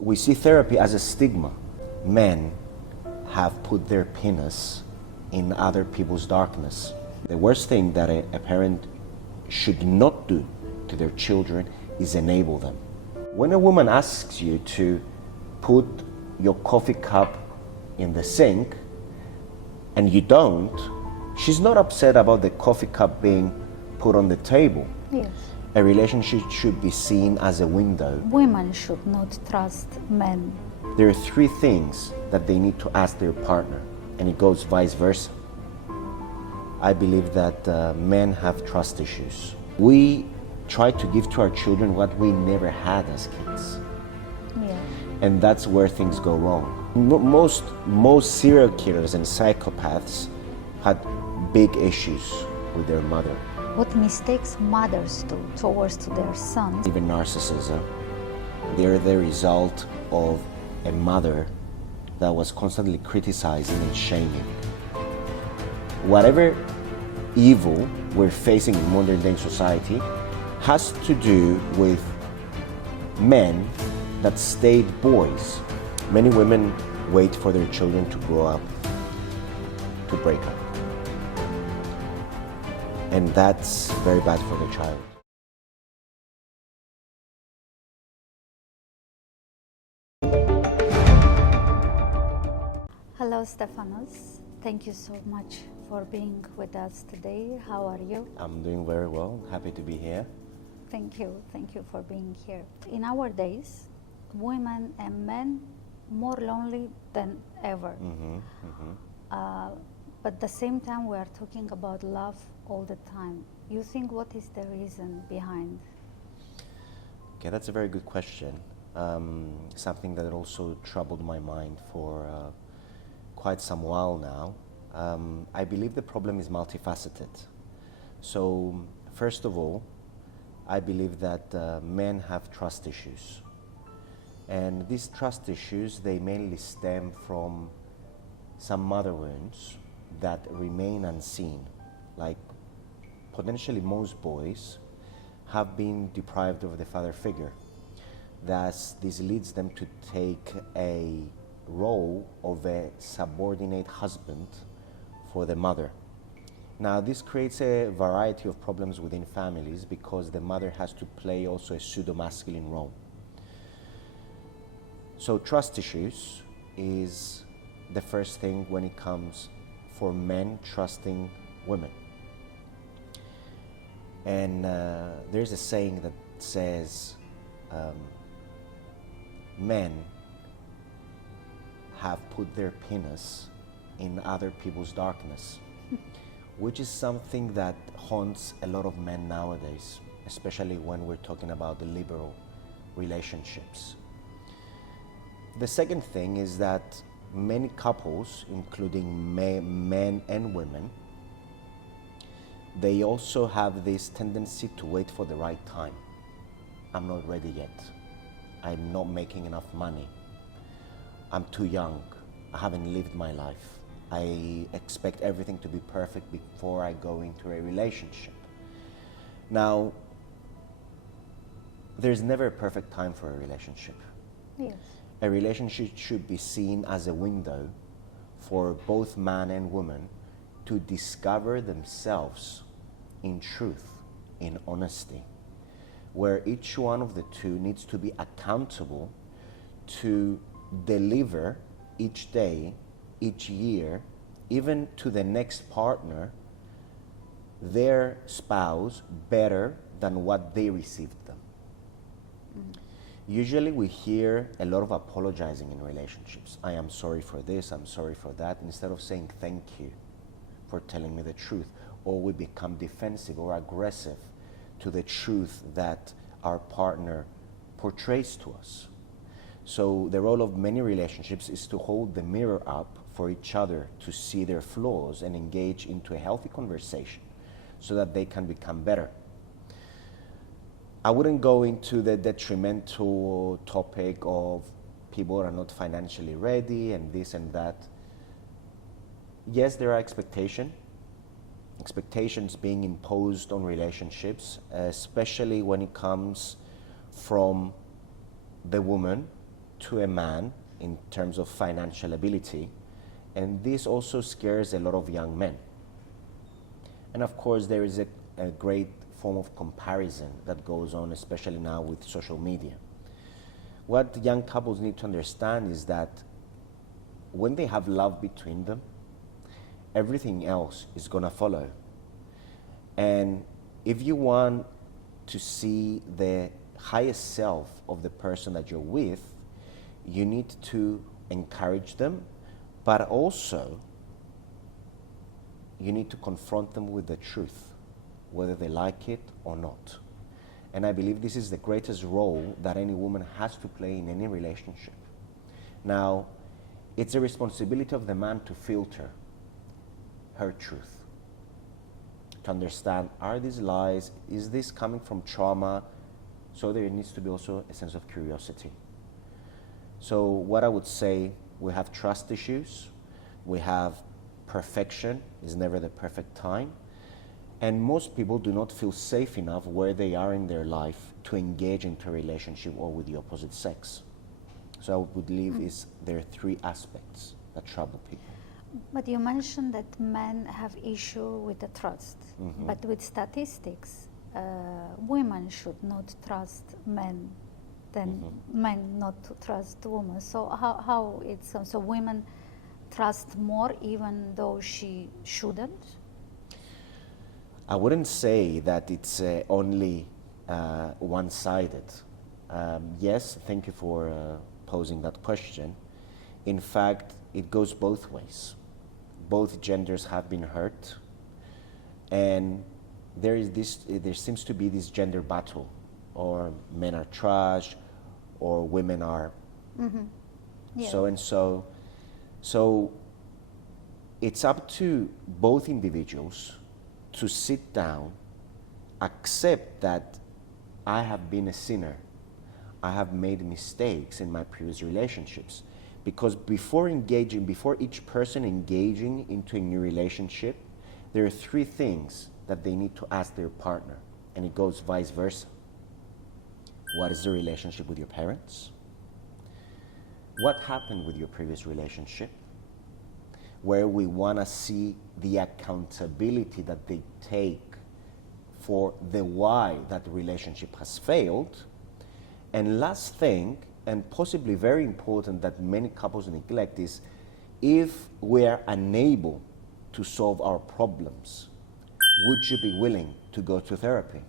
We see therapy as a stigma. Men have put their penis in other people's darkness. The worst thing that a parent should not do to their children is enable them. When a woman asks you to put your coffee cup in the sink and you don't, she's not upset about the coffee cup being put on the table. Yes. A relationship should be seen as a window. Women should not trust men. There are three things that they need to ask their partner, and it goes vice versa. I believe that men have trust issues. We try to give to our children what we never had as kids. Yeah. And that's where things go wrong. Most serial killers and psychopaths had big issues with their mother. What mistakes mothers do towards their sons? Even narcissism, they're the result of a mother that was constantly criticizing and shaming. Whatever evil we're facing in modern day society has to do with men that stayed boys. Many women wait for their children to grow up to break up. And that's very bad for the child. Hello, Stefanos. Thank you so much for being with us today. How are you? I'm doing very well. Happy to be here. Thank you. Thank you for being here. In our days, women and men more lonely than ever. But at the same time, we are talking about love all the time. You think what is the reason behind? Okay, that's a very good question. Something that also troubled my mind for quite some while now. I believe the problem is multifaceted. So, first of all, I believe that men have trust issues. And these trust issues, they mainly stem from some mother wounds that remain unseen. Like, potentially most boys have been deprived of the father figure. Thus, this leads them to take a role of a subordinate husband for the mother. Now, this creates a variety of problems within families because the mother has to play also a pseudo-masculine role. So trust issues is the first thing when it comes for men trusting women. And there's a saying that says men have put their penis in other people's darkness, which is something that haunts a lot of men nowadays, especially when we're talking about the liberal relationships. The second thing is that many couples, including men and women, they also have this tendency to wait for the right time. I'm not ready yet. I'm not making enough money. I'm too young. I haven't lived my life. I expect everything to be perfect before I go into a relationship. Now, there's never a perfect time for a relationship. Yes. A relationship should be seen as a window for both man and woman to discover themselves in truth, in honesty, where each one of the two needs to be accountable to deliver each day, each year, even to the next partner, their spouse better than what they received them. Usually we hear a lot of apologizing in relationships. I am sorry for this, I'm sorry for that, instead of saying thank you for telling me the truth. Or we become defensive or aggressive to the truth that our partner portrays to us. So the role of many relationships is to hold the mirror up for each other to see their flaws and engage into a healthy conversation so that they can become better. I wouldn't go into the detrimental topic of people are not financially ready and this and that. Yes, there are expectations being imposed on relationships, especially when it comes from the woman to a man in terms of financial ability, and this also scares a lot of young men. And of course, there is a great form of comparison that goes on, especially now with social media. What young couples need to understand is that when they have love between them, everything else is going to follow. And if you want to see the highest self of the person that you're with, you need to encourage them, but also you need to confront them with the truth, whether they like it or not. And I believe this is the greatest role that any woman has to play in any relationship. Now, it's a responsibility of the man to filter her truth, to understand, are these lies, is this coming from trauma? So there needs to be also a sense of curiosity. So what I would say, we have trust issues, we have perfection is never the perfect time, and most people do not feel safe enough where they are in their life to engage into a relationship or with the opposite sex. So I would believe there are three aspects that trouble people. But you mentioned that men have issue with the trust, but with statistics, women should not trust men, then men not to trust women. So how it's so women trust more even though she shouldn't? I wouldn't say that it's only one-sided. Yes, thank you for posing that question. In fact, it goes both ways. Both genders have been hurt, and there seems to be this gender battle, or men are trash, or women are so and so. So it's up to both individuals to sit down, accept that I have been a sinner, I have made mistakes in my previous relationships. Because before each person engaging into a new relationship, there are three things that they need to ask their partner, and it goes vice versa. What is the relationship with your parents? What happened with your previous relationship? Where we want to see the accountability that they take for the why that relationship has failed. And last thing, and possibly very important that many couples neglect, is if we are unable to solve our problems, would you be willing to go to therapy?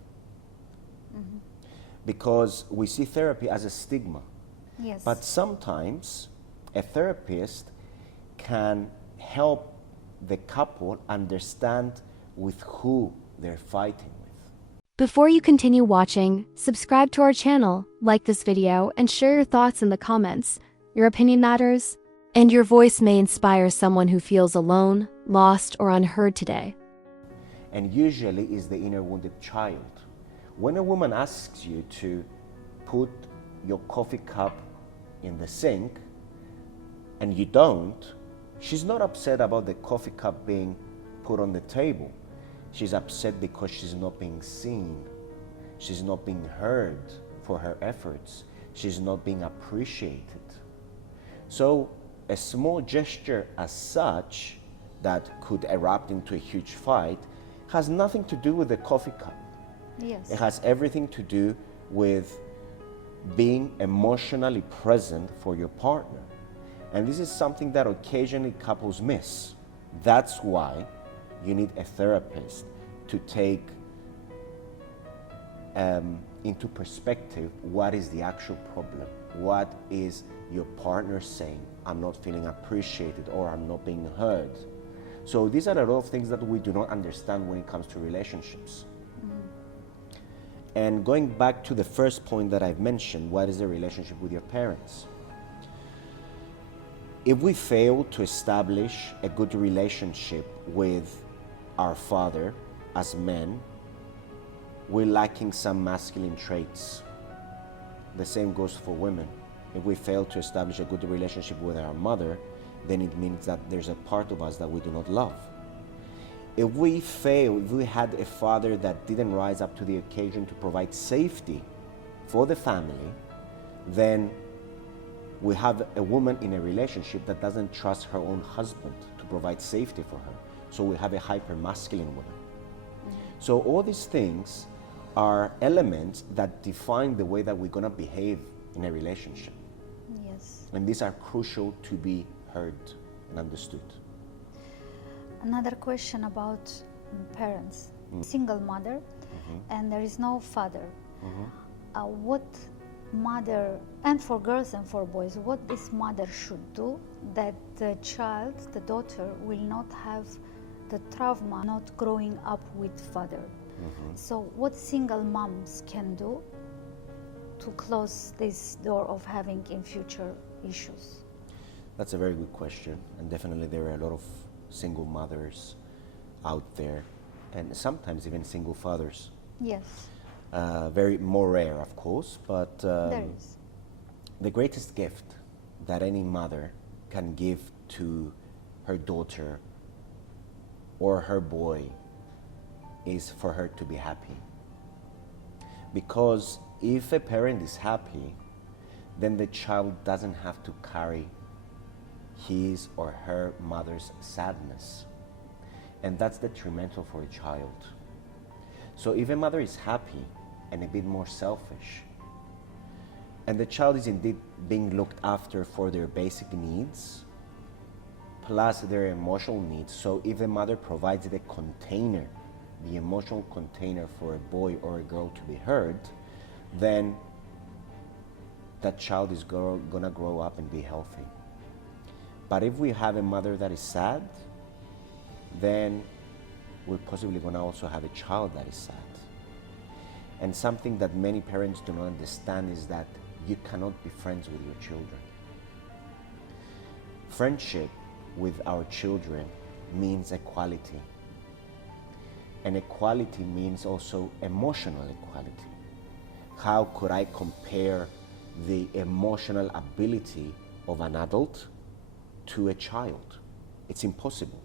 Because we see therapy as a stigma. Yes. But sometimes a therapist can help the couple understand with who they're fighting with. Before you continue watching, subscribe to our channel, like this video, and share your thoughts in the comments. Your opinion matters, and your voice may inspire someone who feels alone, lost, or unheard today. And usually is the inner wounded child. When a woman asks you to put your coffee cup in the sink and you don't, she's not upset about the coffee cup being put on the table. She's upset because she's not being seen. She's not being heard for her efforts. She's not being appreciated. So a small gesture as such that could erupt into a huge fight has nothing to do with the coffee cup. Yes. It has everything to do with being emotionally present for your partner. And this is something that occasionally couples miss. That's why you need a therapist to take into perspective what is the actual problem. What is your partner saying? I'm not feeling appreciated, or I'm not being heard. So these are a lot of things that we do not understand when it comes to relationships. And going back to the first point that I've mentioned, what is the relationship with your parents? If we fail to establish a good relationship with our father as men, we're lacking some masculine traits. The same goes for women. If we fail to establish a good relationship with our mother, then it means that there's a part of us that we do not love. If we had a father that didn't rise up to the occasion to provide safety for the family, then We have a woman in a relationship that doesn't trust her own husband to provide safety for her. So we have a hyper-masculine woman. So all these things are elements that define the way that we're going to behave in a relationship. Yes. And these are crucial to be heard and understood. Another question about parents. Single mother, and there is no father. What mother, and for girls and for boys, what this mother should do that the child, the daughter, will not have the trauma not growing up with father. So what single moms can do to close this door of having in future issues? That's a very good question, and definitely there are a lot of single mothers out there, and sometimes even single fathers. Yes. Very more rare, of course, but There is. the greatest gift that any mother can give to her daughter or her boy is for her to be happy. Because if a parent is happy, then the child doesn't have to carry his or her mother's sadness. And that's detrimental for a child. So if a mother is happy and a bit more selfish, and the child is indeed being looked after for their basic needs, plus their emotional needs, so if the mother provides the container, the emotional container for a boy or a girl to be heard, then that child is gonna grow up and be healthy. But if we have a mother that is sad, then we're possibly gonna also have a child that is sad. And something that many parents do not understand is that you cannot be friends with your children. Friendship with our children means equality. And equality means also emotional equality. How could I compare the emotional ability of an adult to a child? It's impossible.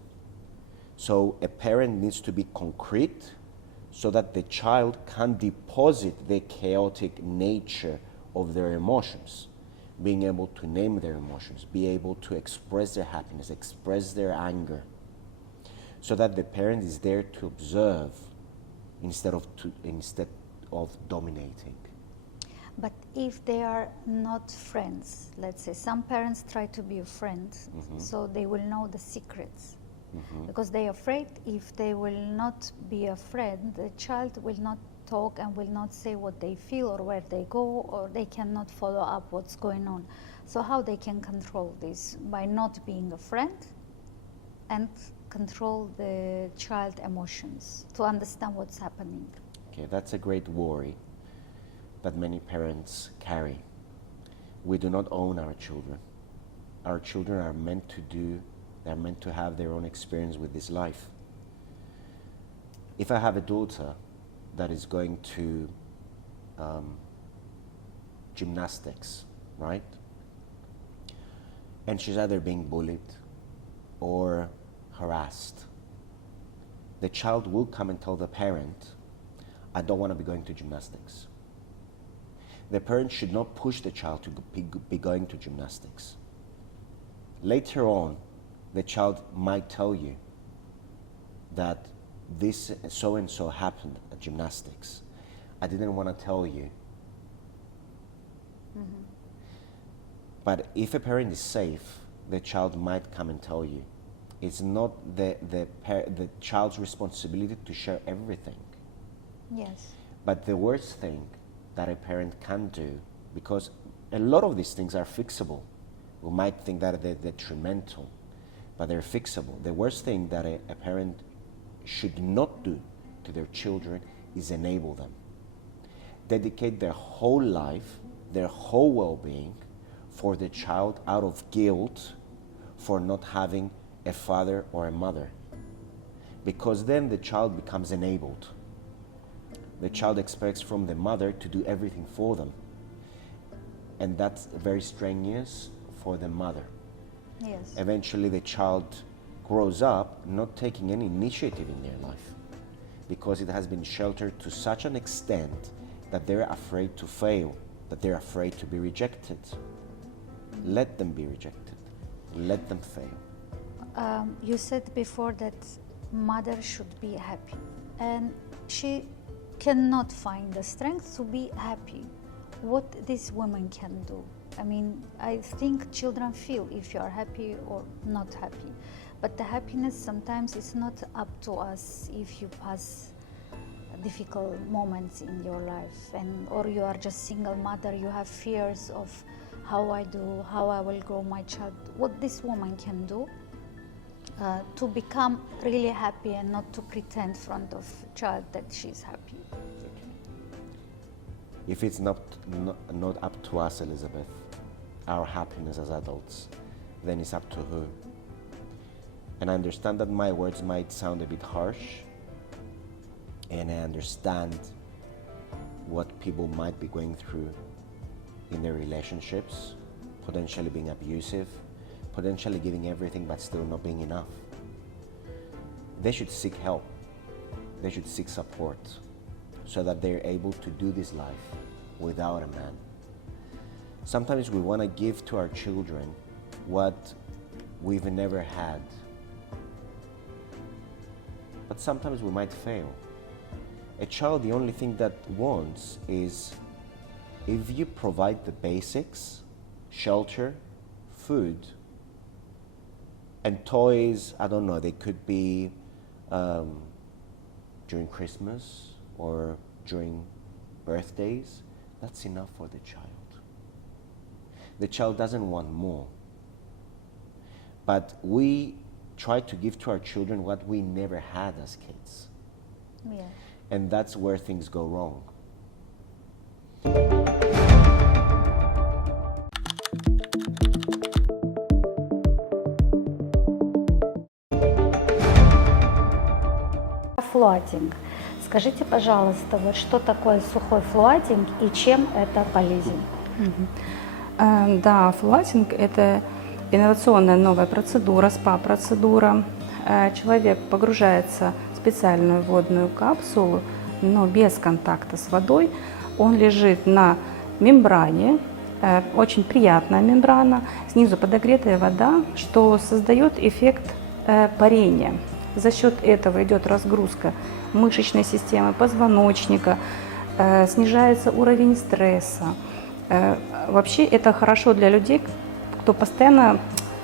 So a parent needs to be concrete so that the child can deposit the chaotic nature of their emotions, being able to name their emotions, be able to express their happiness, express their anger, so that the parent is there to observe instead of dominating. But if they are not friends, let's say some parents try to be friends, so they will know the secrets. Because they are afraid if they will not be a friend, the child will not talk and will not say what they feel or where they go, or they cannot follow up what's going on. So how they can control this? By not being a friend and control the child emotions to understand what's happening. Okay, that's a great worry that many parents carry. We do not own our children. Our children are meant to have their own experience with this life. If I have a daughter that is going to gymnastics, right? And she's either being bullied or harassed, the child will come and tell the parent, I don't want to be going to gymnastics. The parent should not push the child to be going to gymnastics. Later on, the child might tell you that this so-and-so happened at gymnastics. I didn't want to tell you. But if a parent is safe, the child might come and tell you. It's not the child's responsibility to share everything. Yes. But the worst thing that a parent can do, because a lot of these things are fixable. We might think that they're detrimental, but they're fixable. The worst thing that a parent should not do to their children is enable them. Dedicate their whole life, their whole well-being for the child out of guilt for not having a father or a mother. Because then the child becomes enabled. The child expects from the mother to do everything for them. And that's very strenuous for the mother. Yes. Eventually the child grows up not taking any initiative in their life because it has been sheltered to such an extent that they're afraid to fail, that they're afraid to be rejected. Let them be rejected. Let them fail. You said before that mother should be happy, and she cannot find the strength to be happy. What this woman can do? I mean, I think children feel if you are happy or not happy, but the happiness sometimes is not up to us if you pass difficult moments in your life, and or you are just single mother, you have fears of how I will grow my child. What this woman can do to become really happy and not to pretend in front of child that she's happy. If it's not up to us, Elizabeth, our happiness as adults, then it's up to her. And I understand that my words might sound a bit harsh, and I understand what people might be going through in their relationships, potentially being abusive, potentially giving everything but still not being enough. They should seek help. They should seek support so that they're able to do this life without a man. Sometimes we want to give to our children what we've never had, but sometimes we might fail. A child, the only thing that wants is if you provide the basics, shelter, food, and toys. I don't know, they could be during Christmas or during birthdays. That's enough for the child. The child doesn't want more. But we try to give to our children what we never had as kids. Yeah. And that's where things go wrong. Флуатинг. Скажите, пожалуйста, вот что такое сухой флуатинг и чем это полезен? Да, флуатинг – это инновационная новая процедура, СПА-процедура. Человек погружается в специальную водную капсулу, но без контакта с водой. Он лежит на мембране, очень приятная мембрана, снизу подогретая вода, что создает эффект парения. За счет этого идет разгрузка мышечной системы, позвоночника, снижается уровень стресса. Вообще это хорошо для людей, кто постоянно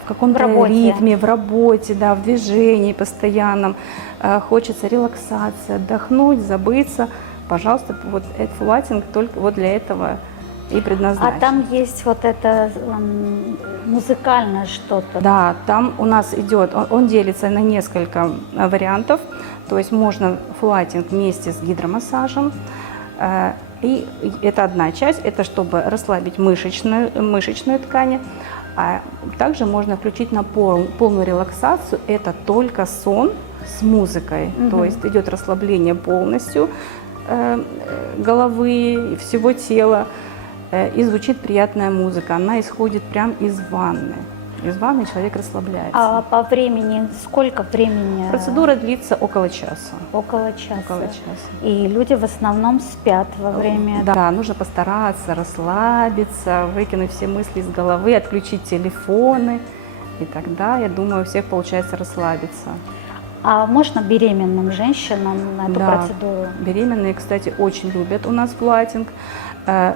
в каком-то ритме, в работе, да, в движении постоянном, хочется релаксации, отдохнуть, забыться. Пожалуйста, вот этот флуатинг только вот для этого и предназначен. А там есть вот это музыкальное что-то? Да, там у нас идет, он делится на несколько вариантов, то есть можно флуатинг вместе с гидромассажем. И это одна часть, это чтобы расслабить мышечную ткань. А также можно включить на полную релаксацию, это только сон с музыкой. То есть идет расслабление полностью головы, всего тела, и звучит приятная музыка. Она исходит прямо из ванны. Из ванны человек расслабляется. А по времени, сколько времени? Процедура длится около часа. Около часа. Около часа. И люди в основном спят во время. Да, нужно постараться расслабиться, выкинуть все мысли из головы, отключить телефоны. И тогда, я думаю, у всех получается расслабиться. А можно беременным женщинам на эту процедуру? Беременные, кстати, очень любят у нас флуатинг.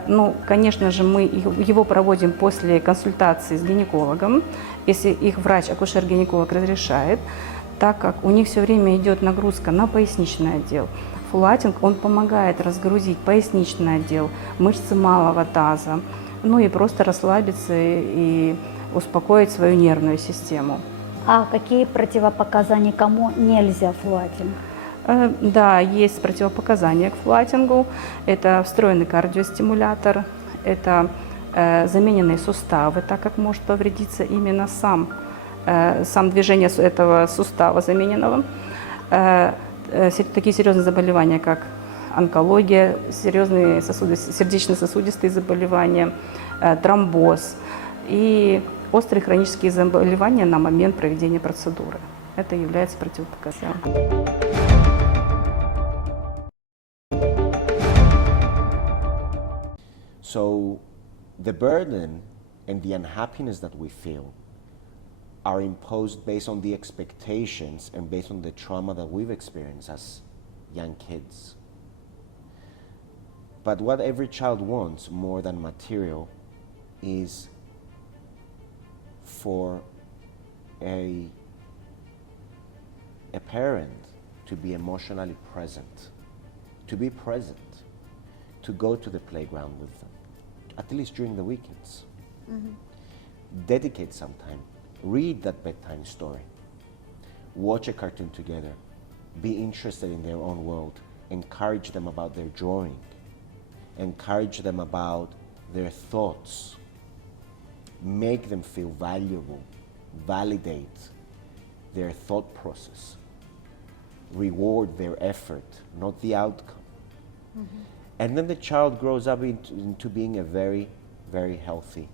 Ну, конечно же, мы его проводим после консультации с гинекологом, если их врач-акушер-гинеколог разрешает, так как у них все время идет нагрузка на поясничный отдел. Флуатинг, он помогает разгрузить поясничный отдел, мышцы малого таза, ну и просто расслабиться и успокоить свою нервную систему. А какие противопоказания, кому нельзя флуатинг? Да, есть противопоказания к флуатингу. Это встроенный кардиостимулятор, это замененные суставы, так как может повредиться именно сам движение этого сустава замененного. Такие серьезные заболевания, как онкология, серьезные сердечно-сосудистые заболевания, тромбоз и острые хронические заболевания на момент проведения процедуры. Это является противопоказанием. So the burden and the unhappiness that we feel are imposed based on the expectations and based on the trauma that we've experienced as young kids. But what every child wants more than material is for a parent to be emotionally present, to be present, to go to the playground with them, at least during the weekends. Dedicate some time, read that bedtime story, watch a cartoon together, be interested in their own world, encourage them about their drawing, encourage them about their thoughts, make them feel valuable, validate their thought process, reward their effort, not the outcome. And then the child grows up into being a very, very healthy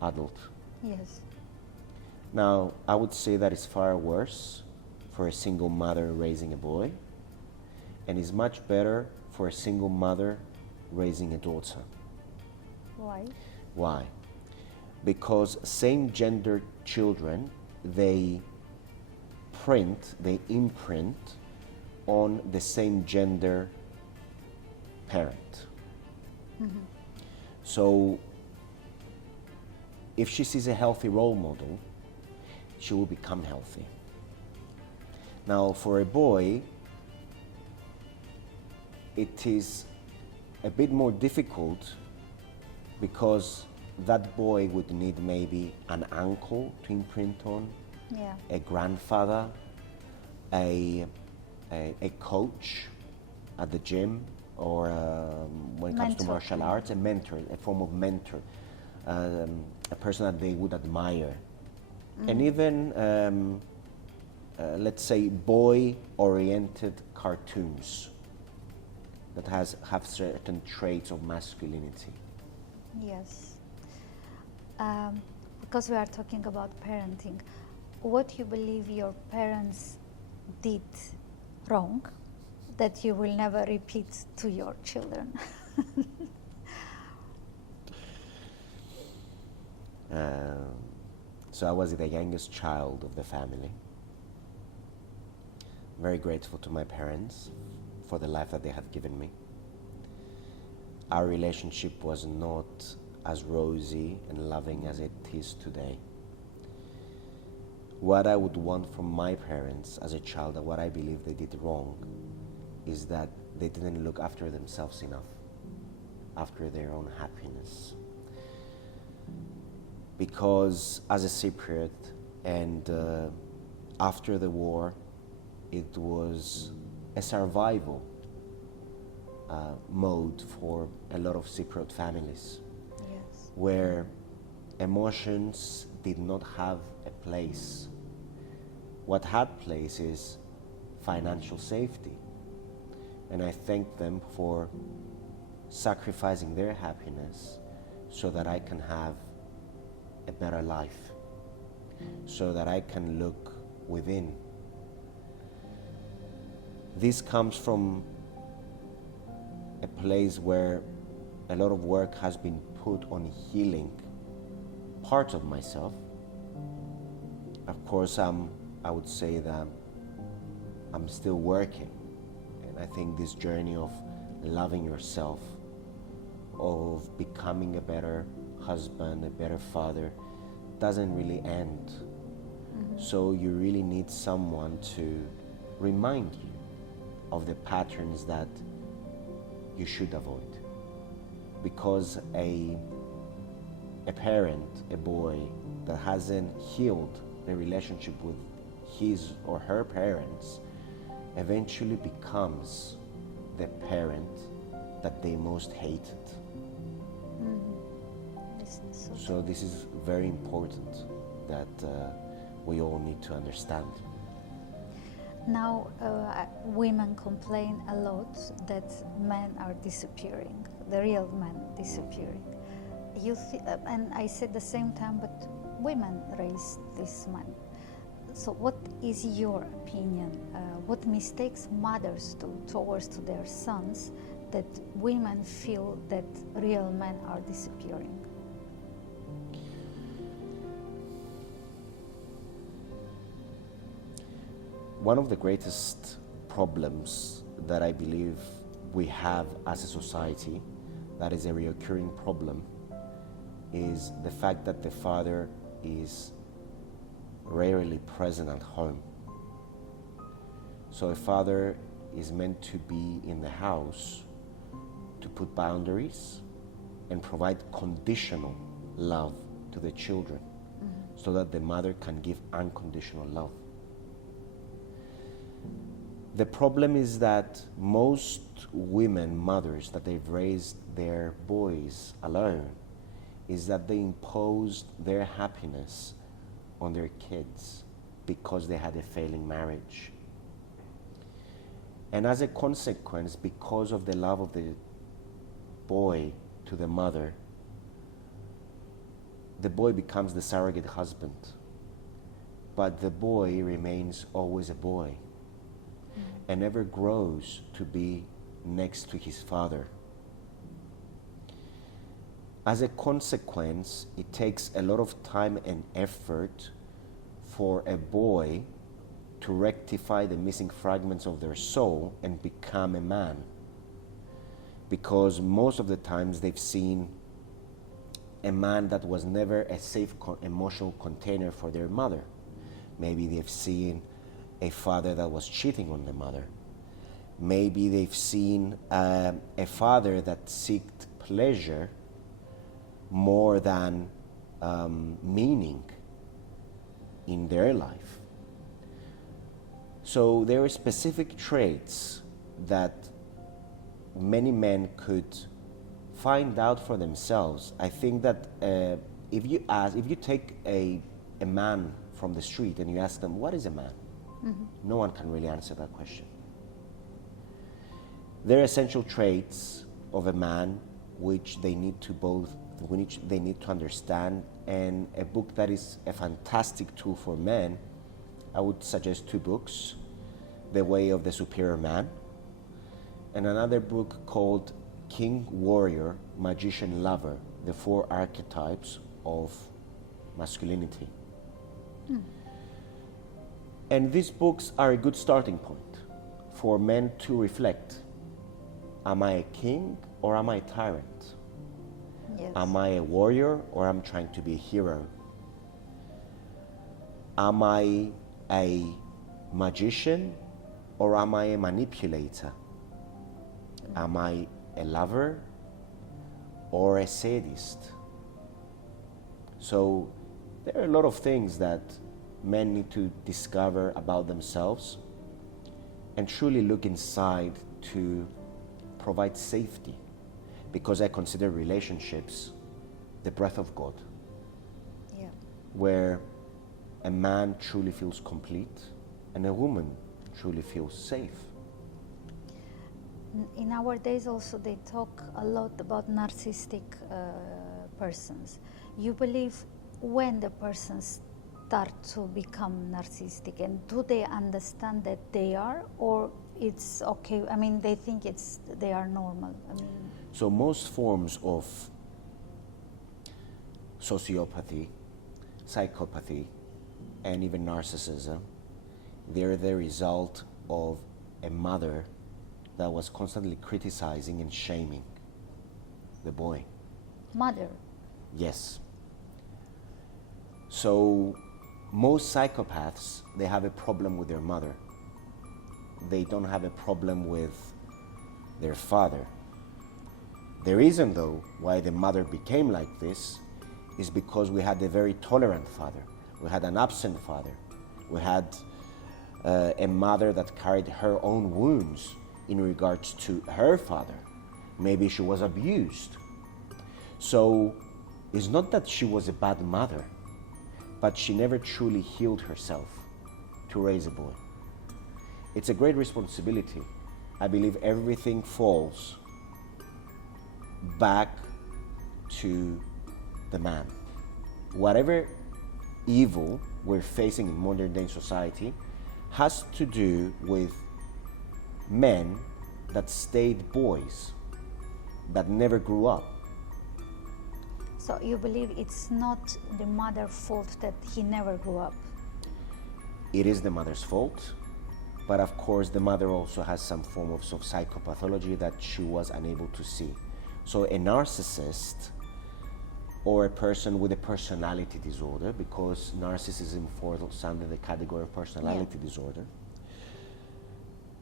adult. Yes. Now, I would say that it's far worse for a single mother raising a boy, and it's much better for a single mother raising a daughter. Why? Why? Because same-gender children, they imprint on the same-gender parent. So if she sees a healthy role model, she will become healthy. Now, for a boy, it is a bit more difficult because that boy would need maybe an uncle to imprint on, Yeah. a grandfather, a coach at the gym, or when it comes to Mentor. martial arts, a mentor, a form of mentor, a person that they would admire. And even, let's say, boy-oriented cartoons that have certain traits of masculinity. Yes. Because we are talking about parenting, what you believe your parents did wrong that you will never repeat to your children? So I was the youngest child of the family. Very grateful to my parents for the life that they have given me. Our relationship was not as rosy and loving as it is today. What I would want from my parents as a child, and what I believe they did wrong, is that they didn't look after themselves enough, after their own happiness. Because as a Cypriot, and after the war, it was a survival mode for a lot of Cypriot families, Yes. where emotions did not have a place. What had place is financial safety. And I thank them for sacrificing their happiness so that I can have a better life, so that I can look within. This comes from a place where a lot of work has been put on healing parts of myself. Of course, I would say that I'm still working, and I think this journey of loving yourself, of becoming a better husband, a better father, doesn't really end. So you really need someone to remind you of the patterns that you should avoid. Because a parent, a boy that hasn't healed the relationship with his or her parents eventually becomes the parent that they most hated. So this is very important that we all need to understand. Now, women complain a lot that men are disappearing, the real men disappearing. And I said the same time, but women raise these men. So what is your opinion? What mistakes mothers do towards to their sons that women feel that real men are disappearing? one of the greatest problems that I believe we have as a society, that is a recurring problem, is the fact that the father is rarely present at home. So a father is meant to be in the house to put boundaries and provide conditional love to the children, so that the mother can give unconditional love. The problem is that most women, mothers, that they've raised their boys alone, is that they imposed their happiness on their kids because they had a failing marriage. And as a consequence, because of the love of the boy to the mother, the boy becomes the surrogate husband, but the boy remains always a boy and never grows to be next to his father. As a consequence, it takes a lot of time and effort for a boy to rectify the missing fragments of their soul and become a man. Because most of the times they've seen a man that was never a safe emotional container for their mother. Maybe they've seen a father that was cheating on the mother. Maybe they've seen a father that sought pleasure more than meaning in their life. So there are specific traits that many men could find out for themselves. I think that if you take a man from the street and you ask them, what is a man? No one can really answer that question. There are essential traits of a man which they need to understand, and a book that is a fantastic tool for men, I would suggest two books: The Way of the Superior Man, and another book called King, Warrior, Magician, Lover, the 4 archetypes of masculinity. And these books are a good starting point for men to reflect. Am I a king or am I a tyrant? Yes. Am I a warrior or am I trying to be a hero? Am I a magician or am I a manipulator? Am I a lover or a sadist? So there are a lot of things that men need to discover about themselves and truly look inside to provide safety, because I consider relationships the breath of God, where a man truly feels complete and a woman truly feels safe. In our days also they talk a lot about narcissistic persons. You believe when the persons start to become narcissistic, and do they understand that they are, or it's okay? I mean, they think they are normal. I mean, so most forms of sociopathy, psychopathy, and even narcissism, they're the result of a mother that was constantly criticizing and shaming the boy. Mother? Yes. So most psychopaths, they have a problem with their mother. They don't have a problem with their father. The reason, though, why the mother became like this is because we had a very tolerant father. We had an absent father. We had a mother that carried her own wounds in regards to her father. Maybe she was abused. So it's not that she was a bad mother, but she never truly healed herself to raise a boy. It's a great responsibility. I believe everything falls back to the man. Whatever evil we're facing in modern day society has to do with men that stayed boys, that never grew up. So you believe it's not the mother's fault that he never grew up? It is the mother's fault, But of course, the mother also has some form of psychopathology that she was unable to see. So a narcissist, or a person with a personality disorder, because narcissism falls under the category of personality disorder.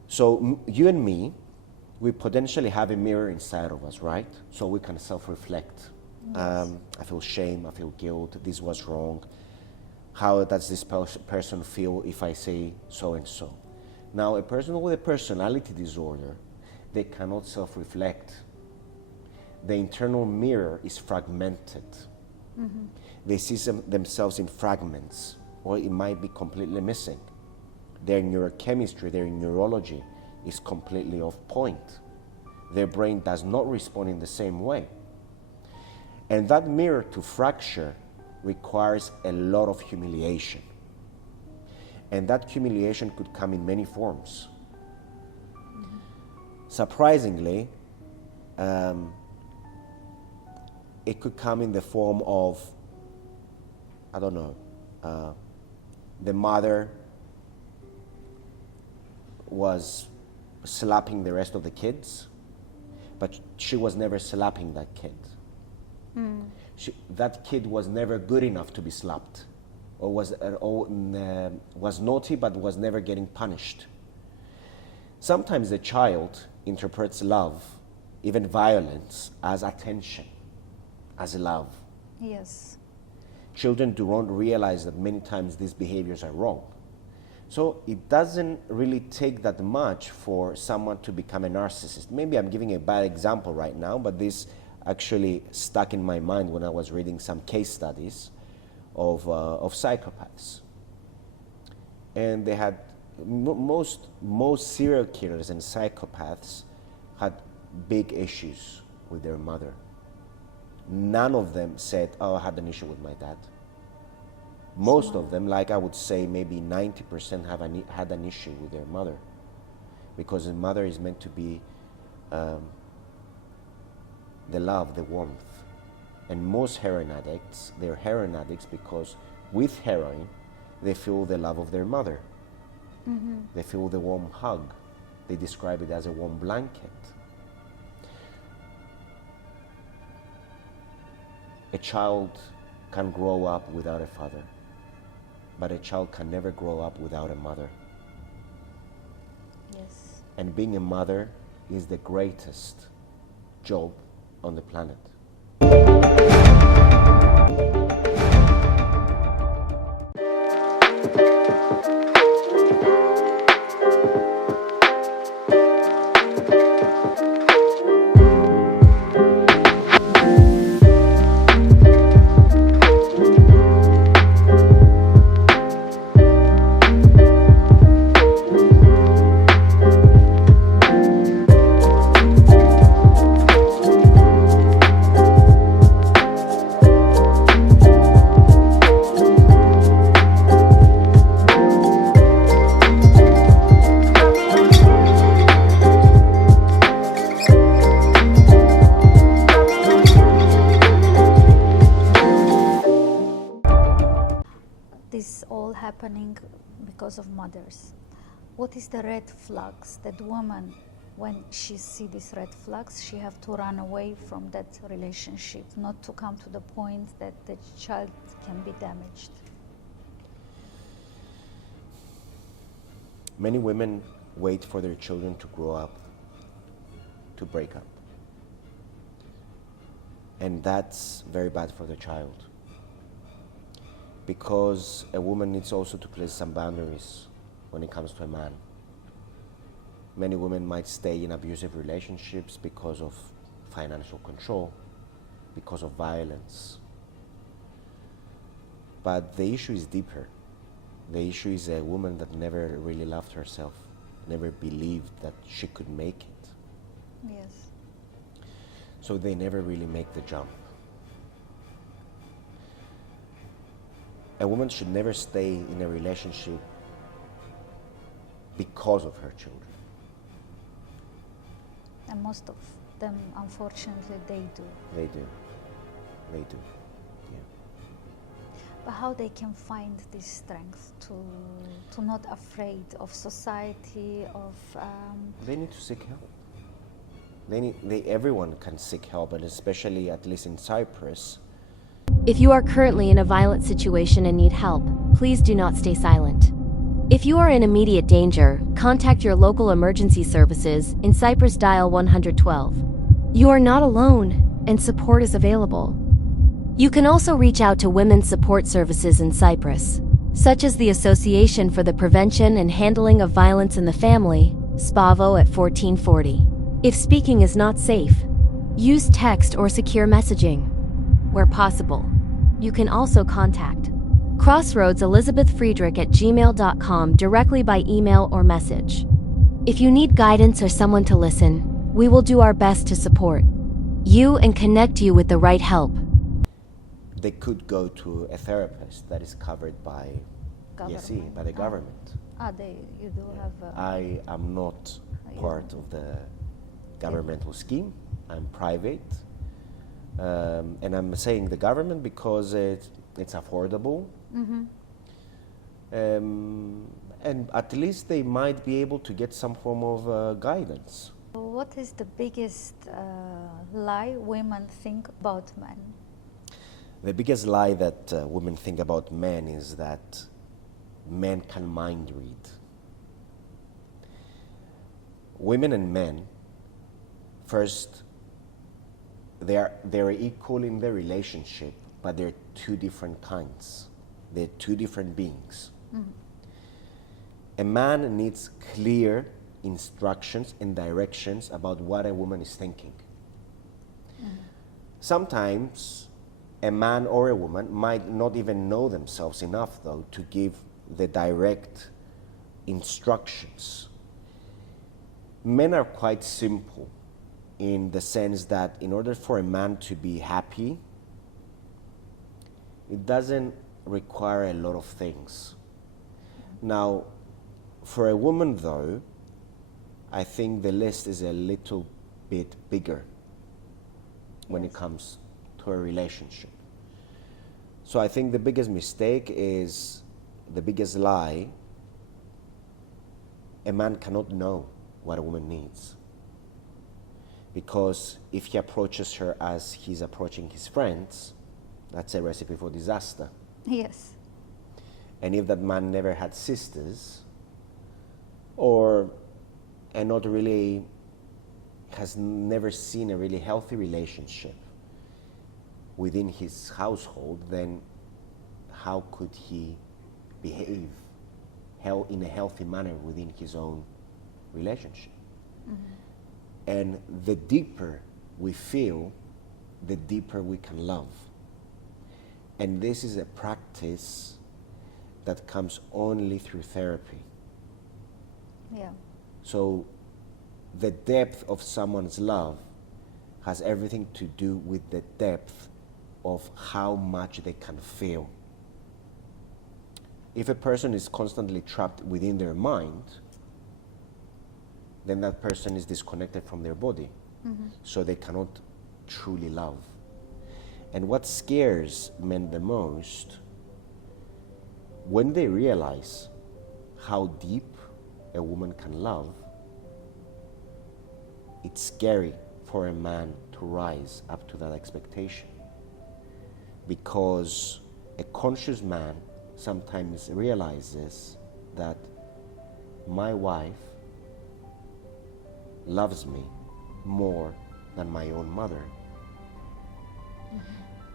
So you and me, we potentially have a mirror inside of us, right? So we can self-reflect. Yes. I feel shame, I feel guilt, this was wrong. How does this person feel if I say so and so? Now, a person with a personality disorder, they cannot self-reflect. The internal mirror is fragmented. Mm-hmm. They see themselves in fragments, or it might be completely missing. Their neurochemistry, their neurology is completely off point. Their brain does not respond in the same way. And that mirror to fracture requires a lot of humiliation. And that humiliation could come in many forms. Mm-hmm. Surprisingly, it could come in the form of, I don't know, the mother was slapping the rest of the kids, but she was never slapping that kid. That kid was never good enough to be slapped, or was naughty but was never getting punished. Sometimes the child interprets love, even violence, as attention, as love. Yes. Children do not realize that many times these behaviors are wrong. So it doesn't really take that much for someone to become a narcissist. Maybe I'm giving a bad example right now, but this actually stuck in my mind when I was reading some case studies of psychopaths. And they had, most serial killers and psychopaths had big issues with their mother. None of them said, oh, I had an issue with my dad. Most of them, like I would say maybe 90% had an issue with their mother, because the mother is meant to be the love, the warmth. And most heroin addicts, they're heroin addicts because with heroin, they feel the love of their mother. Mm-hmm. They feel the warm hug. They describe it as a warm blanket. A child can grow up without a father, but a child can never grow up without a mother. Yes. And being a mother is the greatest job on the planet. This all happening because of mothers. What is the red flags that woman, when she see these red flags, she have to run away from that relationship, not to come to the point that the child can be damaged? Many women wait for their children to grow up, to break up. And that's very bad for the child, because a woman needs also to place some boundaries when it comes to a man. Many women might stay in abusive relationships because of financial control, because of violence. But the issue is deeper. The issue is a woman that never really loved herself, never believed that she could make it. Yes. So they never really make the jump. A woman should never stay in a relationship because of her children. And most of them, unfortunately, they do. They do. They do. Yeah. how they can find this strength to not afraid of society, of They need to seek help. Everyone can seek help, and especially, at least in Cyprus. If you are currently in a violent situation and need help, please do not stay silent. If you are in immediate danger, contact your local emergency services. In Cyprus, dial 112. You are not alone, and support is available. You can also reach out to women's support services in Cyprus, such as the Association for the Prevention and Handling of Violence in the Family, SPAVO, at 1440. If speaking is not safe, use text or secure messaging. Where possible, you can also contact CrossRoads Elizabeth Friedrich at gmail.com directly by email or message. If you need guidance or someone to listen, we will do our best to support you and connect you with the right help. They could go to a therapist that is covered by government. by the government. You do have. I am not part of the governmental scheme. I'm private, and I'm saying the government because it's affordable, and at least they might be able to get some form of guidance. What is the biggest lie women think about men? The biggest lie that women think about men is that men can mind read. Women and men, first, they're equal in their relationship, but they're two different kinds. They're two different beings. A man needs clear instructions and directions about what a woman is thinking. Sometimes a man or a woman might not even know themselves enough, though, to give the direct instructions. Men are quite simple in the sense that in order for a man to be happy, it doesn't require a lot of things. Now, for a woman, though, I think the list is a little bit bigger when it comes to a relationship. So I think the biggest mistake is, the biggest lie, a man cannot know what a woman needs. Because if he approaches her as he's approaching his friends, that's a recipe for disaster. Yes. And if that man never had sisters, and not really, has never seen a really healthy relationship within his household, then how could he behave in a healthy manner within his own relationship? And the deeper we feel, the deeper we can love. And this is a practice that comes only through therapy. Yeah. So the depth of someone's love has everything to do with the depth of how much they can feel. If a person is constantly trapped within their mind, then that person is disconnected from their body. So they cannot truly love. And what scares men the most, when they realize how deep a woman can love, it's scary for a man to rise up to that expectation. Because a conscious man sometimes realizes that my wife loves me more than my own mother.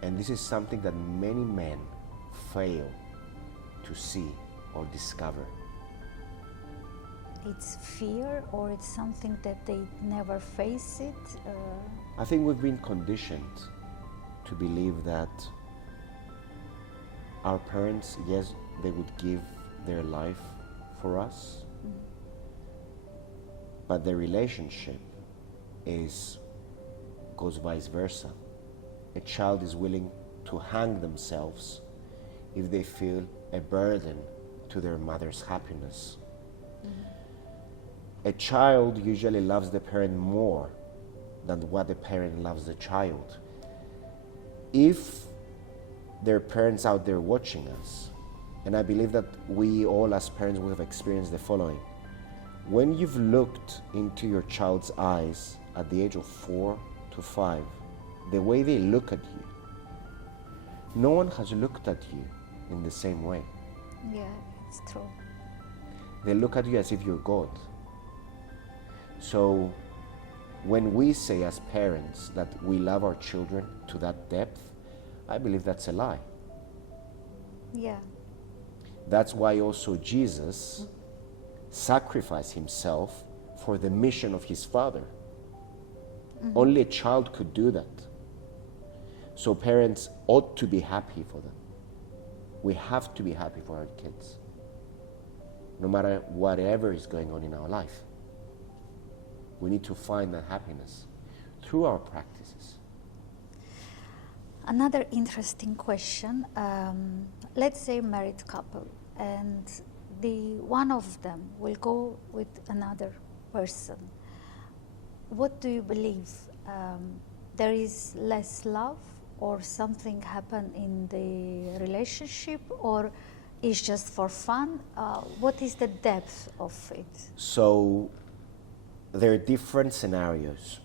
And this is something that many men fail to see or discover. It's fear, or it's something that they never face it? I think we've been conditioned to believe that our parents, yes, they would give their life for us, but the relationship goes vice versa. A child is willing to hang themselves if they feel a burden to their mother's happiness. A child usually loves the parent more than what the parent loves the child. If there are parents out there watching us. And I believe that we all as parents will have experienced the following. When you've looked into your child's eyes at the age of 4 to 5, the way they look at you, no one has looked at you in the same way. Yeah, it's true. They look at you as if you're God. So when we say as parents that we love our children to that depth, I believe that's a lie. Yeah. That's why also Jesus sacrificed himself for the mission of his Father. Only a child could do that. So parents ought to be happy for them. We have to be happy for our kids, no matter whatever is going on in our life. We need to find that happiness through our practices. Another interesting question. Let's say a married couple, and one of them will go with another person. What do you believe? There is less love, or something happened in the relationship, or it's just for fun? What is the depth of it? So there are different scenarios.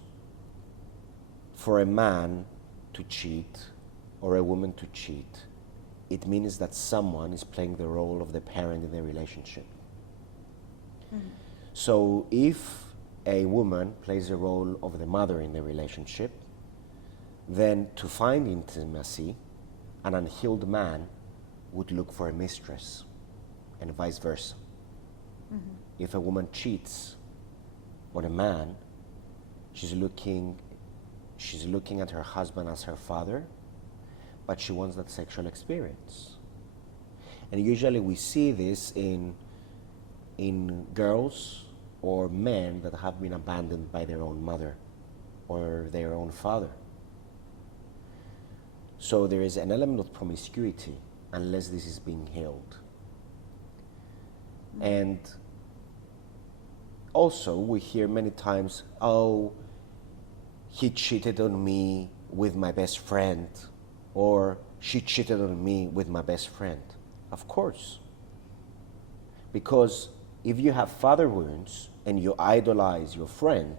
For a man to cheat or a woman to cheat, it means that someone is playing the role of the parent in the relationship. So if a woman plays the role of the mother in the relationship, then to find intimacy, an unhealed man would look for a mistress, and vice versa. If a woman cheats on a man, she's looking at her husband as her father, but she wants that sexual experience. And usually we see this in girls or men that have been abandoned by their own mother or their own father. So there is an element of promiscuity unless this is being healed. And also we hear many times, oh, he cheated on me with my best friend, or she cheated on me with my best friend. Of course. Because if you have father wounds and you idolize your friend,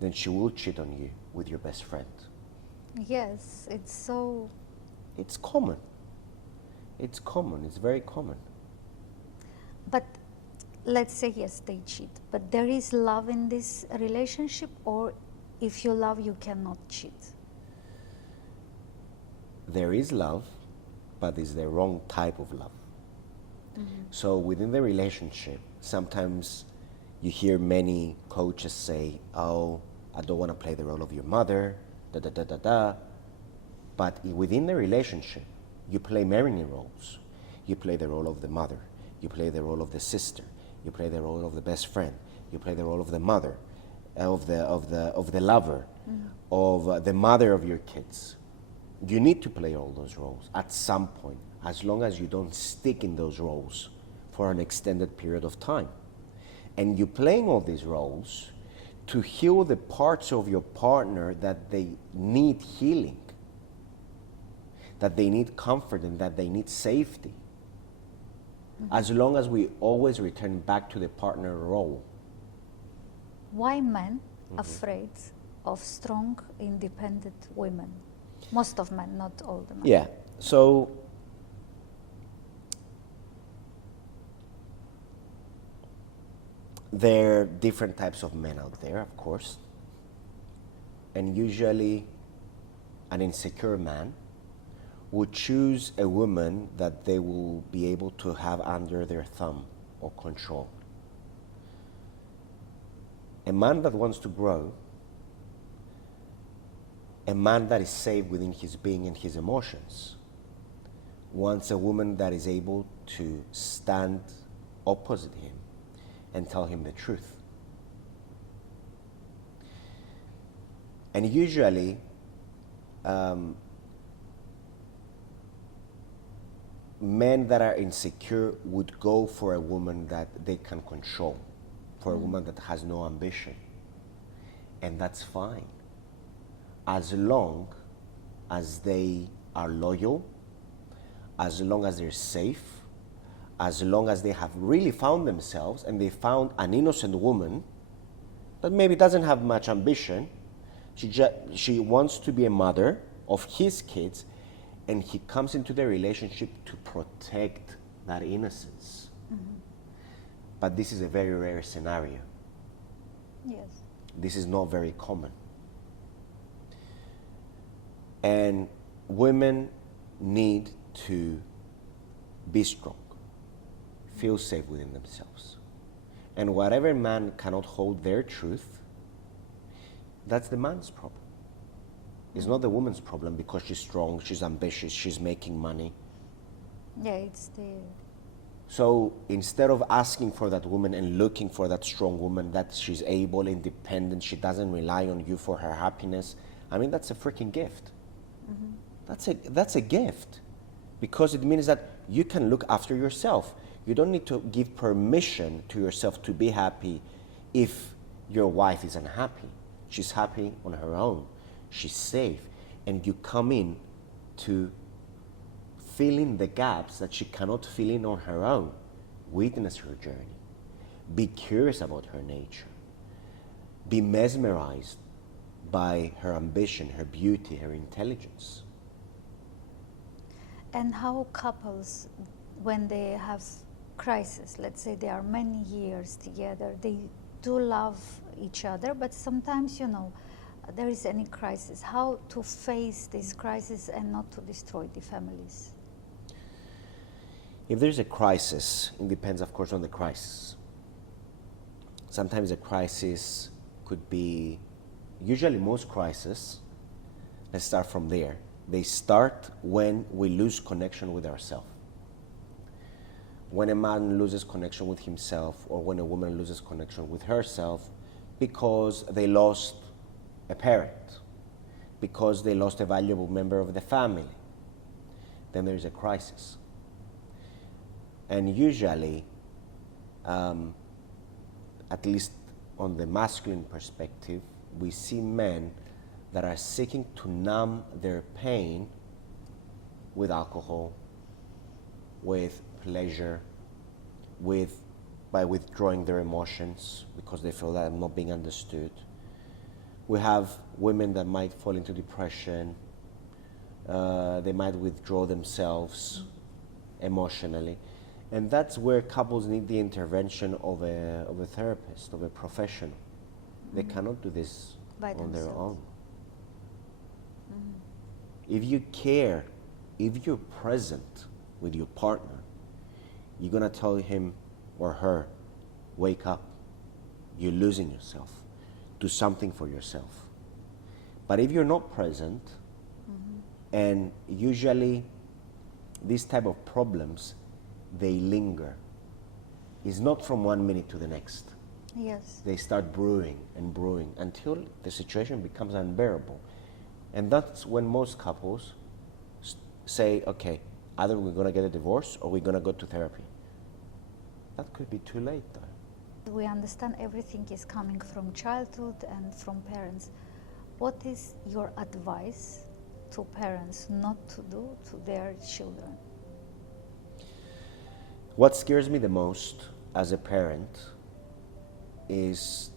then she will cheat on you with your best friend. Yes, it's so... It's common. It's common. It's very common. But let's say, yes, they cheat. But there is love in this relationship, or if you love, you cannot cheat? There is love, but it's the wrong type of love. So within the relationship, sometimes you hear many coaches say, oh, I don't want to play the role of your mother, da da da da da. But within the relationship, you play many roles. You play the role of the mother. You play the role of the sister. You play the role of the best friend. You play the role of the mother, of the lover, of the mother of your kids. You need to play all those roles at some point, as long as you don't stick in those roles for an extended period of time. And you're playing all these roles to heal the parts of your partner that they need healing, that they need comfort, and that they need safety. As long as we always return back to the partner role. Why men afraid of strong, independent women? Most of men, not all the men. Yeah, so there are different types of men out there, of course. And usually an insecure man would choose a woman that they will be able to have under their thumb or control. A man that wants to grow, a man that is safe within his being and his emotions, wants a woman that is able to stand opposite him and tell him the truth. And usually, men that are insecure would go for a woman that they can control, for a woman that has no ambition. And that's fine, as long as they are loyal as long as they're safe, as long as they have really found themselves and they found an innocent woman that maybe doesn't have much ambition. She wants to be a mother of his kids, and he comes into the relationship to protect that innocence. But this is a very rare scenario. Yes. This is not very common. And women need to be strong, feel safe within themselves. And whatever man cannot hold their truth, that's the man's problem. It's not the woman's problem because she's strong, she's ambitious, she's making money. Yeah, it's the... So instead of asking for that woman and looking for that strong woman, that she's able, independent, she doesn't rely on you for her happiness, I mean, that's a freaking gift. That's a gift, because it means that you can look after yourself. You don't need to give permission to yourself to be happy if your wife is unhappy. She's happy on her own. She's safe. And you come in to fill in the gaps that she cannot fill in on her own. Witness her journey. Be curious about her nature. Be mesmerized by her ambition, her beauty, her intelligence. And how couples, when they have crisis, let's say they are many years together, they do love each other, but sometimes, there is any crisis. How to face this crisis and not to destroy the families? If there's a crisis, it depends, of course, on the crisis. Sometimes a crisis could be, usually most crises, let's start from there. They start when we lose connection with ourselves. When a man loses connection with himself, or when a woman loses connection with herself, because they lost a parent, because they lost a valuable member of the family, then there is a crisis. And usually, at least on the masculine perspective, we see men that are seeking to numb their pain with alcohol, with pleasure, by withdrawing their emotions because they feel that I'm not being understood. We have women that might fall into depression. They might withdraw themselves emotionally. And that's where couples need the intervention of a therapist, of a professional. They cannot do this on their own. If you care, if you're present with your partner, you're going to tell him or her, wake up, you're losing yourself, do something for yourself. But if you're not present, and usually these type of problems, they linger. It's not from 1 minute to the next. Yes. They start brewing and brewing until the situation becomes unbearable. And that's when most couples say, okay, either we're going to get a divorce or we're going to go to therapy. That could be too late, though. We understand everything is coming from childhood and from parents. What is your advice to parents not to do to their children? What scares me the most as a parent is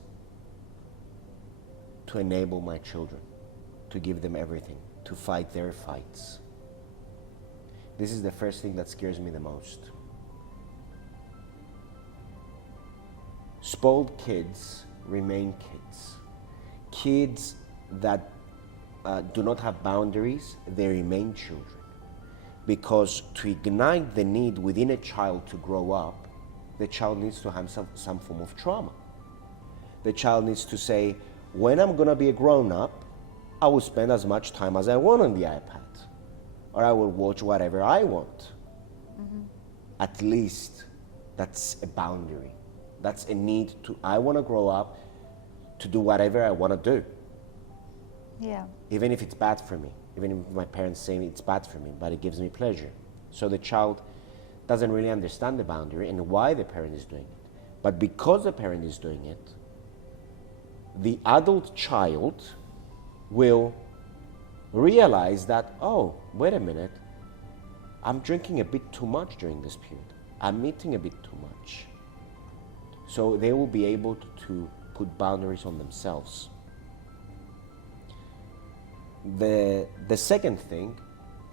to enable my children, to give them everything, to fight their fights. This is the first thing that scares me the most. Spoiled kids remain kids. Kids that do not have boundaries, they remain children. Because to ignite the need within a child to grow up, the child needs to have some form of trauma. The child needs to say, when I'm going to be a grown-up, I will spend as much time as I want on the iPad, or I will watch whatever I want. At least that's a boundary. That's a need to, I want to grow up to do whatever I want to do. Yeah. Even if it's bad for me, even if my parents say it's bad for me, but it gives me pleasure. So the child doesn't really understand the boundary and why the parent is doing it. But because the parent is doing it, the adult child will realize that, oh, wait a minute, I'm drinking a bit too much during this period. I'm eating a bit too much. So they will be able to put boundaries on themselves. The second thing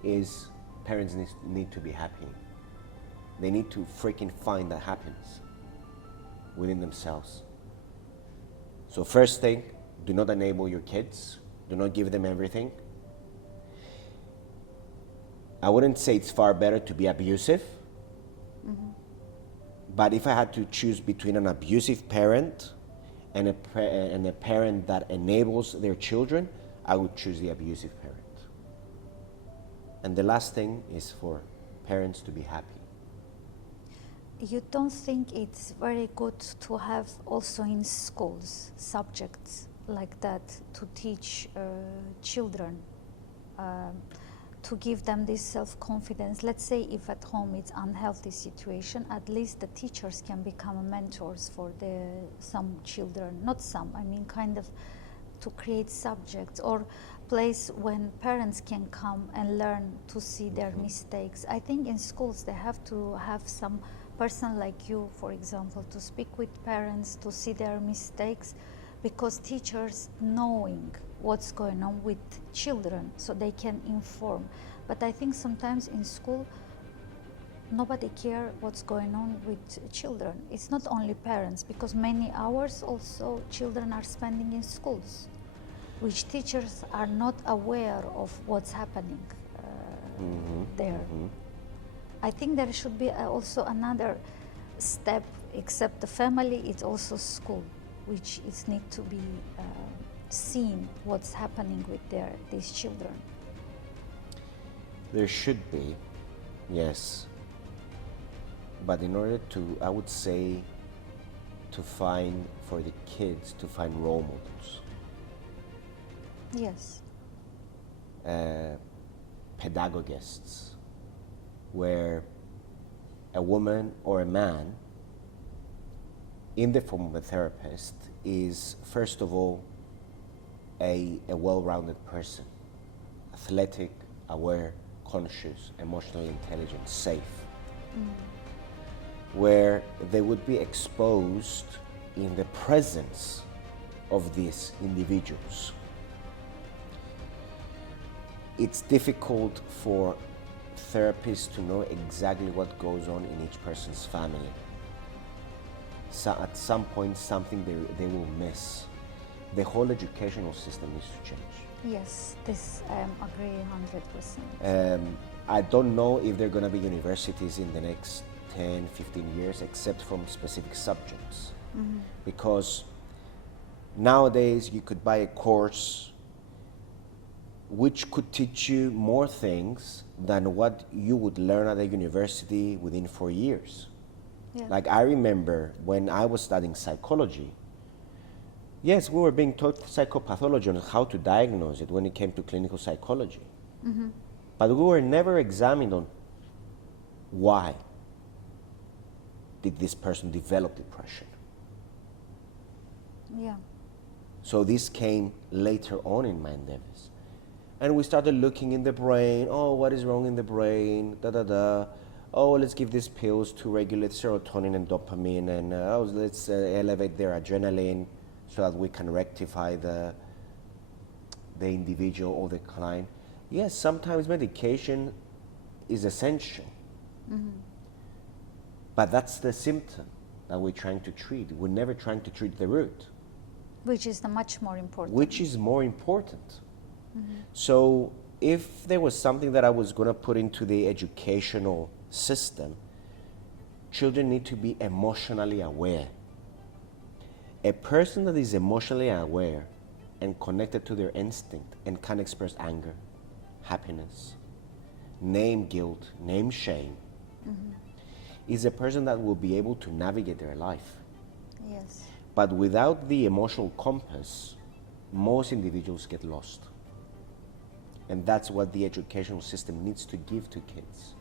is parents need to be happy. They need to freaking find that happiness within themselves. So first thing, do not enable your kids. Do not give them everything. I wouldn't say it's far better to be abusive. But if I had to choose between an abusive parent and a parent that enables their children, I would choose the abusive parent. And the last thing is for parents to be happy. You don't think it's very good to have also in schools subjects like that to teach children, to give them this self-confidence? Let's say if at home it's unhealthy situation, at least the teachers can become mentors for some children, not some, I mean kind of to create subjects or place when parents can come and learn to see their mistakes. I think in schools they have to have some person like you, for example, to speak with parents, to see their mistakes, because teachers knowing what's going on with children so they can inform. But I think sometimes in school nobody cares what's going on with children. It's not only parents, because many hours also children are spending in schools, which teachers are not aware of what's happening there. I think there should be also another step, except the family, it's also school, which is need to be seen what's happening with these children. There should be, yes. But in order to, I would say, to find, for the kids, to find role models. Yes. Pedagogists, where a woman or a man, in the form of a therapist, is first of all a well-rounded person, athletic, aware, conscious, emotionally intelligent, safe, where they would be exposed in the presence of these individuals. It's difficult for therapists to know exactly what goes on in each person's family. So at some point, something they will miss. The whole educational system needs to change. Yes, this I agree 100%. I don't know if there are going to be universities in the next 10, 15 years, except from specific subjects. Because nowadays you could buy a course which could teach you more things than what you would learn at a university within 4 years. Yeah. Like I remember when I was studying psychology, yes, we were being taught psychopathology on how to diagnose it when it came to clinical psychology. But we were never examined on why did this person develop depression. Yeah. So this came later on in my endeavors. And we started looking in the brain, oh, what is wrong in the brain, da-da-da. Oh, let's give these pills to regulate serotonin and dopamine, and let's elevate their adrenaline so that we can rectify the individual or the client. Yes, sometimes medication is essential. But that's the symptom that we're trying to treat. We're never trying to treat the root. Which is the much more important. Which is more important. So if there was something that I was going to put into the educational system, children need to be emotionally aware. A person that is emotionally aware and connected to their instinct and can express anger, happiness, name guilt, name shame, is a person that will be able to navigate their life. Yes. But without the emotional compass, most individuals get lost. And that's what the educational system needs to give to kids.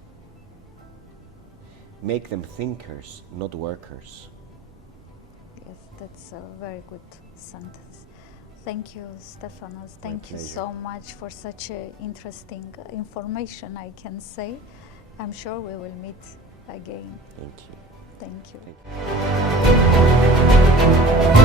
Make them thinkers, not workers. Yes, that's a very good sentence. Thank you, Stefanos. Thank you pleasure. so much for such interesting information, I can say. I'm sure we will meet again. Thank you. Thank you. Thank you.